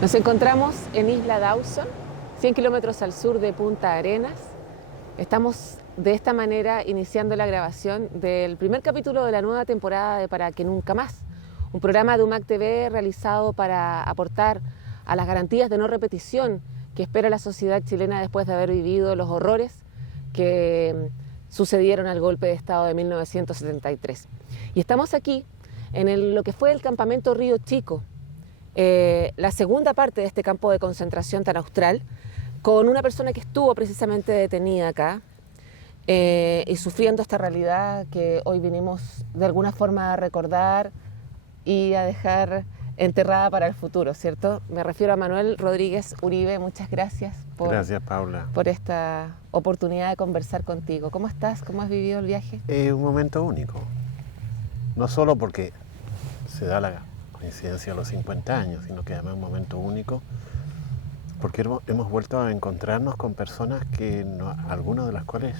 Nos encontramos en Isla Dawson, 100 kilómetros al sur de Punta Arenas. Estamos de esta manera iniciando la grabación del primer capítulo de la nueva temporada de Para que Nunca Más, un programa de UMAC TV realizado para aportar a las garantías de no repetición que espera la sociedad chilena después de haber vivido los horrores que sucedieron al golpe de Estado de 1973. Y estamos aquí en lo que fue el campamento Río Chico, la segunda parte de este campo de concentración tan austral, con una persona que estuvo precisamente detenida acá y sufriendo esta realidad que hoy vinimos de alguna forma a recordar y a dejar enterrada para el futuro, ¿cierto? Me refiero a Manuel Rodríguez Uribe. Muchas gracias Gracias, Paula, por esta oportunidad de conversar contigo. ¿Cómo estás? ¿Cómo has vivido el viaje? Es un momento único, no solo porque se da la coincidencia de los 50 años, sino que además es un momento único porque hemos vuelto a encontrarnos con personas que algunas de las cuales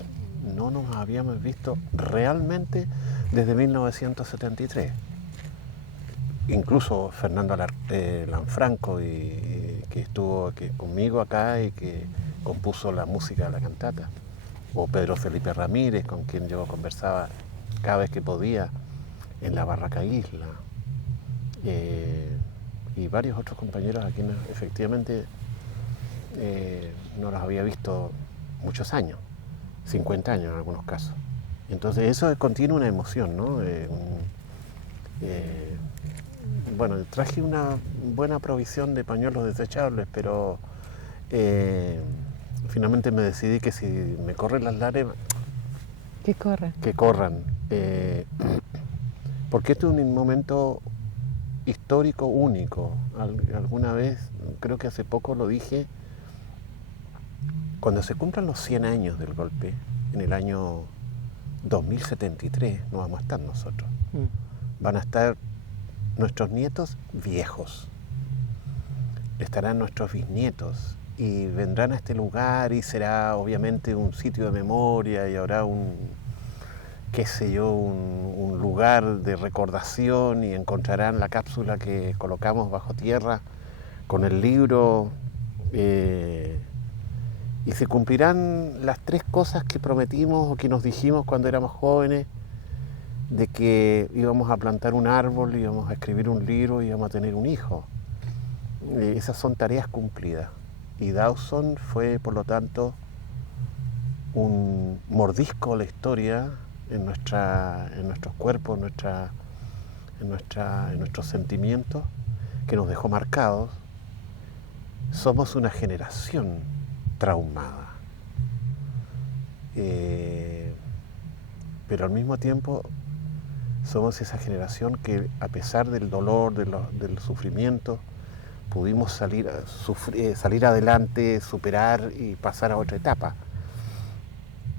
no nos habíamos visto realmente desde 1973. Incluso Fernando Lanfranco, que estuvo conmigo acá y que compuso la música de la cantata, o Pedro Felipe Ramírez, con quien yo conversaba cada vez que podía en la Barraca Isla, y varios otros compañeros a quienes efectivamente no los había visto muchos años, 50 años en algunos casos. Entonces eso contiene una emoción, ¿no? Bueno, traje una buena provisión de pañuelos desechables, pero finalmente me decidí que si me corren las lágrimas, Que corran, porque este es un momento histórico único. Alguna vez, creo que hace poco lo dije, cuando se cumplan los 100 años del golpe, en el año 2073, no vamos a estar nosotros. Van a estar nuestros nietos viejos, estarán nuestros bisnietos y vendrán a este lugar y será obviamente un sitio de memoria y habrá un lugar de recordación y encontrarán la cápsula que colocamos bajo tierra con el libro y se cumplirán las 3 cosas que prometimos o que nos dijimos cuando éramos jóvenes, de que íbamos a plantar un árbol, íbamos a escribir un libro y íbamos a tener un hijo. Esas son tareas cumplidas. Y Dawson fue, por lo tanto, un mordisco a la historia en nuestros cuerpos, en nuestros sentimientos, que nos dejó marcados. Somos una generación traumada. Pero al mismo tiempo somos esa generación que, a pesar del dolor, del sufrimiento, pudimos salir adelante, superar y pasar a otra etapa.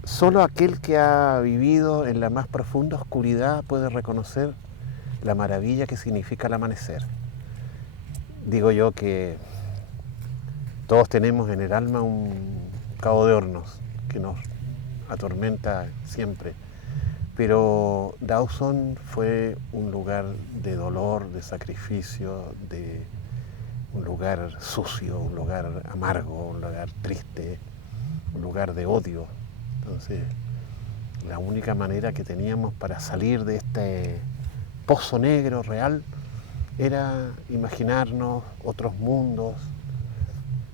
Solo aquel que ha vivido en la más profunda oscuridad puede reconocer la maravilla que significa el amanecer. Digo yo que todos tenemos en el alma un cabo de hornos que nos atormenta siempre, pero Dawson fue un lugar de dolor, de sacrificio, un lugar sucio, un lugar amargo, un lugar triste, un lugar de odio. Entonces, la única manera que teníamos para salir de este pozo negro real era imaginarnos otros mundos,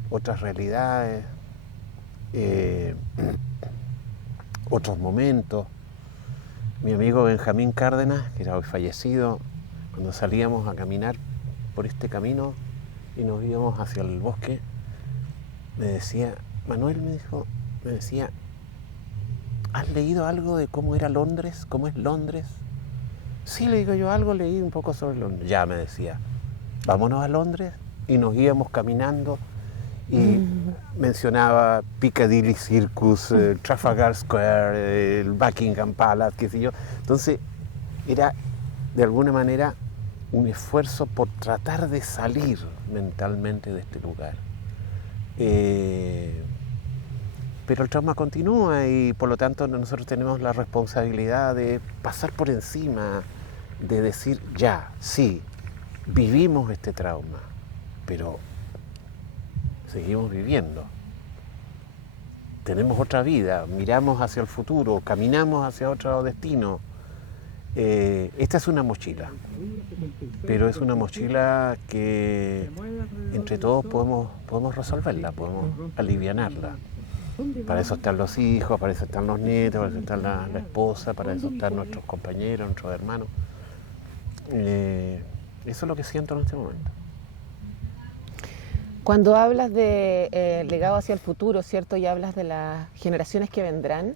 otras realidades, otros momentos. Mi amigo Benjamín Cárdenas, que era hoy fallecido, cuando salíamos a caminar por este camino y nos íbamos hacia el bosque, me decía, Manuel, me decía, ¿has leído algo de cómo era Londres? ¿Cómo es Londres? Sí, le digo yo, algo leí un poco sobre Londres. Ya, me decía, vámonos a Londres, y nos íbamos caminando y mencionaba Piccadilly Circus, Trafalgar Square, el Buckingham Palace, qué sé yo. Entonces era de alguna manera un esfuerzo por tratar de salir mentalmente de este lugar. Pero el trauma continúa y por lo tanto nosotros tenemos la responsabilidad de pasar por encima, de decir ya, sí, vivimos este trauma, pero seguimos viviendo. Tenemos otra vida, miramos hacia el futuro, caminamos hacia otro destino. Esta es una mochila, pero es una mochila que entre todos podemos resolverla, podemos alivianarla. Para eso están los hijos, para eso están los nietos, para eso está la esposa, para eso están nuestros compañeros, nuestros hermanos. Eso es lo que siento en este momento. Cuando hablas de legado hacia el futuro, ¿cierto? Y hablas de las generaciones que vendrán,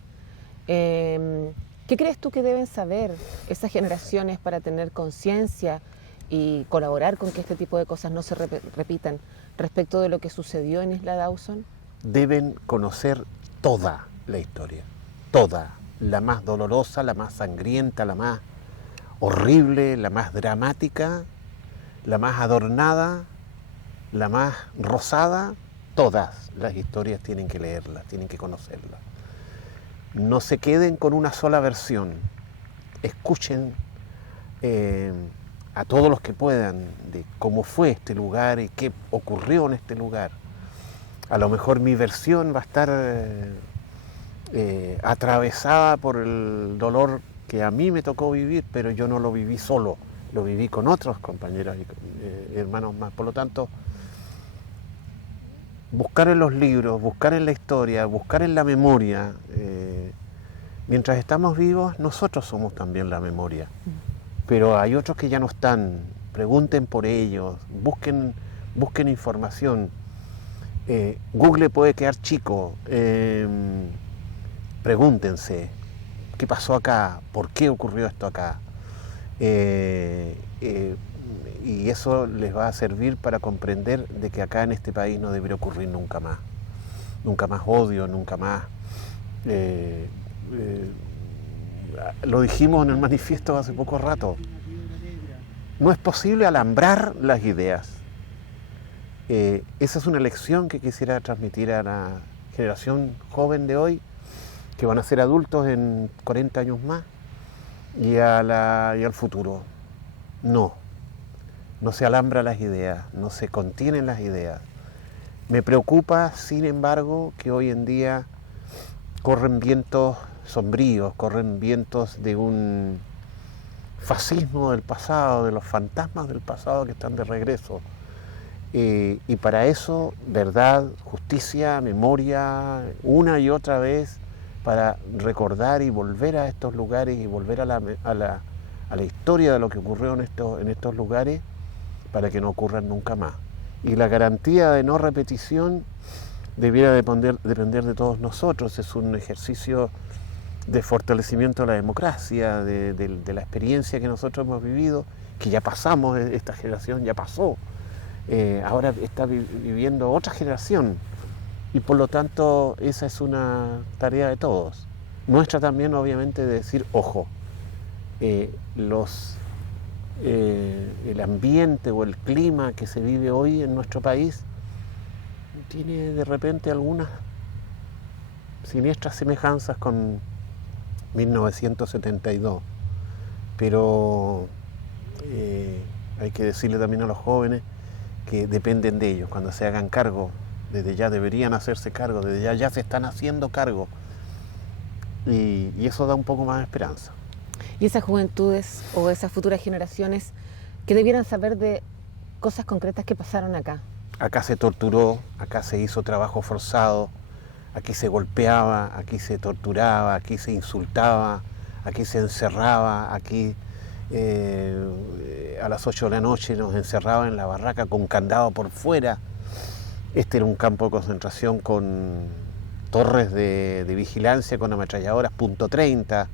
¿qué crees tú que deben saber esas generaciones para tener conciencia y colaborar con que este tipo de cosas no se repitan respecto de lo que sucedió en Isla Dawson? Deben conocer toda la historia, toda, la más dolorosa, la más sangrienta, la más horrible, la más dramática, la más adornada, la más rosada. Todas las historias tienen que leerlas, tienen que conocerlas. No se queden con una sola versión, escuchen a todos los que puedan de cómo fue este lugar y qué ocurrió en este lugar. A lo mejor mi versión va a estar atravesada por el dolor que a mí me tocó vivir, pero yo no lo viví solo, lo viví con otros compañeros y hermanos más. Por lo tanto, buscar en los libros, buscar en la historia, buscar en la memoria. Mientras estamos vivos, nosotros somos también la memoria. Pero hay otros que ya no están. Pregunten por ellos, busquen información. Google puede quedar chico. Pregúntense, ¿qué pasó acá? ¿Por qué ocurrió esto acá? Y eso les va a servir para comprender de que acá en este país no debería ocurrir nunca más. Nunca más odio, nunca más... lo dijimos en el manifiesto hace poco rato. No es posible alambrar las ideas. Esa es una lección que quisiera transmitir a la generación joven de hoy, que van a ser adultos en 40 años más, y al futuro. No se alambra las ideas, no se contienen las ideas. Me preocupa, sin embargo, que hoy en día corren vientos sombríos, corren vientos de un fascismo del pasado, de los fantasmas del pasado que están de regreso. Y para eso, verdad, justicia, memoria, una y otra vez, para recordar y volver a estos lugares y volver a la historia de lo que ocurrió en estos lugares, para que no ocurran nunca más. Y la garantía de no repetición debiera depender de todos nosotros. Es un ejercicio de fortalecimiento de la democracia, de la experiencia que nosotros hemos vivido, que ya pasamos, esta generación ya pasó. Ahora está viviendo otra generación y por lo tanto esa es una tarea de todos. Nuestra también, obviamente, de decir, ojo, el ambiente o el clima que se vive hoy en nuestro país tiene de repente algunas siniestras semejanzas con 1972, pero hay que decirle también a los jóvenes que dependen de ellos, cuando se hagan cargo, desde ya deberían hacerse cargo, desde ya se están haciendo cargo, y eso da un poco más de esperanza. Y esas juventudes o esas futuras generaciones que debieran saber de cosas concretas que pasaron acá. Acá se torturó, acá se hizo trabajo forzado, aquí se golpeaba, aquí se torturaba, aquí se insultaba, aquí se encerraba, aquí a las 8 de la noche nos encerraban en la barraca con candado por fuera. Este era un campo de concentración con torres de vigilancia con ametralladoras .30,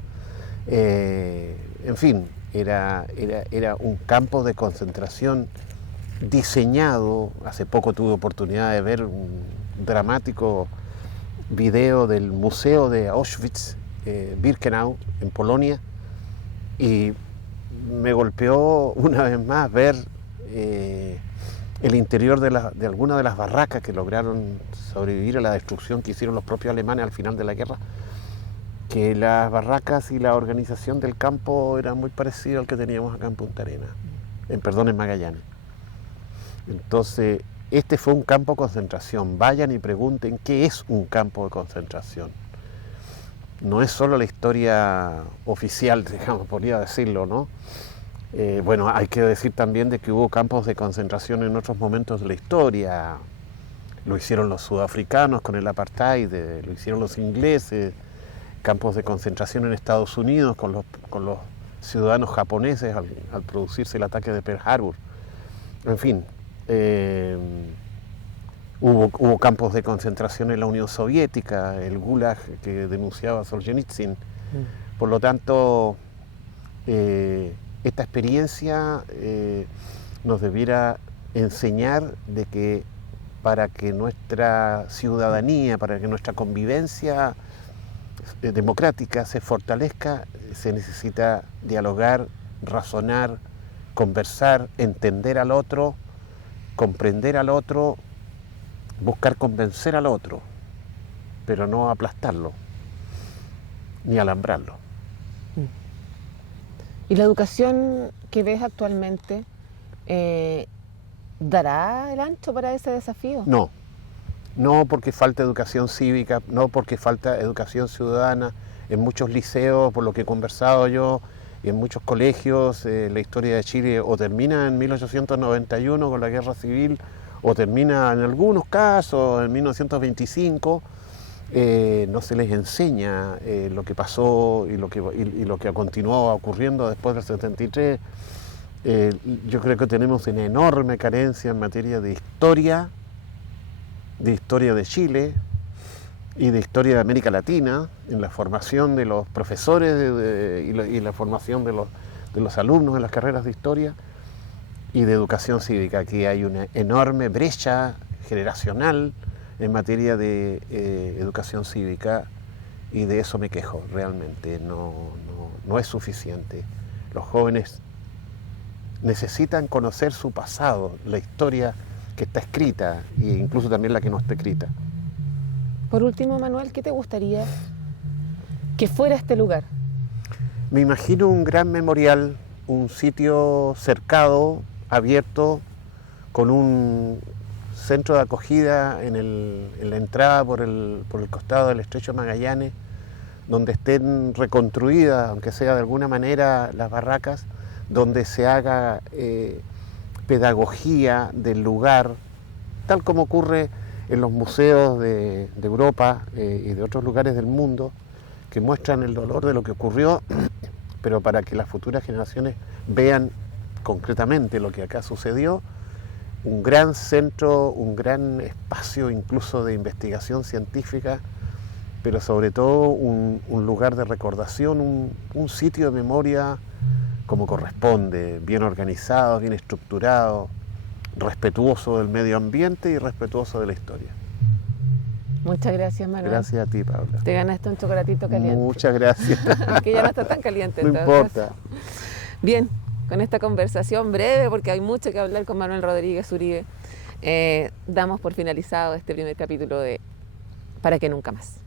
en fin, era un campo de concentración diseñado. Hace poco tuve oportunidad de ver un dramático video del Museo de Auschwitz, Birkenau, en Polonia, y me golpeó una vez más ver el interior de algunas de las barracas que lograron sobrevivir a la destrucción que hicieron los propios alemanes al final de la guerra, que las barracas y la organización del campo era muy parecido al que teníamos acá en Punta Arenas, en Magallanes. Entonces, este fue un campo de concentración. Vayan y pregunten qué es un campo de concentración. No es solo la historia oficial, digamos, podría decirlo, ¿no? Bueno, hay que decir también de que hubo campos de concentración en otros momentos de la historia. Lo hicieron los sudafricanos con el apartheid, lo hicieron los ingleses, campos de concentración en Estados Unidos con los ciudadanos japoneses al producirse el ataque de Pearl Harbor. En fin, hubo campos de concentración en la Unión Soviética, el Gulag que denunciaba Solzhenitsyn. Por lo tanto, esta experiencia nos debiera enseñar de que para que nuestra ciudadanía, para que nuestra convivencia democrática se fortalezca, se necesita dialogar, razonar, conversar, entender al otro, comprender al otro, buscar convencer al otro, pero no aplastarlo, ni alambrarlo. ¿Y la educación que ves actualmente dará el ancho para ese desafío? No porque falta educación cívica, no porque falta educación ciudadana. En muchos liceos, por lo que he conversado yo, y en muchos colegios, la historia de Chile o termina en 1891 con la guerra civil, o termina en algunos casos en 1925. No se les enseña lo que pasó y lo que continuó ocurriendo después del 73. Yo creo que tenemos una enorme carencia en materia de historia de Chile y de historia de América Latina, en la formación de los profesores y la formación de los alumnos en las carreras de historia y de educación cívica. Aquí hay una enorme brecha generacional en materia de educación cívica, y de eso me quejo realmente. No es suficiente. Los jóvenes necesitan conocer su pasado, la historia que está escrita e incluso también la que no está escrita. Por último, Manuel, ¿qué te gustaría que fuera este lugar? Me imagino un gran memorial, un sitio cercado, abierto, con un centro de acogida en la entrada por el costado del Estrecho de Magallanes, donde estén reconstruidas, aunque sea de alguna manera, las barracas, donde se haga pedagogía del lugar, tal como ocurre en los museos de Europa y de otros lugares del mundo, que muestran el dolor de lo que ocurrió, pero para que las futuras generaciones vean concretamente lo que acá sucedió. Un gran centro, un gran espacio incluso de investigación científica, pero sobre todo un lugar de recordación, un sitio de memoria como corresponde, bien organizado, bien estructurado, respetuoso del medio ambiente y respetuoso de la historia. Muchas gracias, Manuel. Gracias a ti, Paula. Te ganaste un chocolatito caliente. Muchas gracias. Que ya no está tan caliente. No importa. Caso. Bien, con esta conversación breve, porque hay mucho que hablar con Manuel Rodríguez Uribe, damos por finalizado este primer capítulo de Para que nunca más.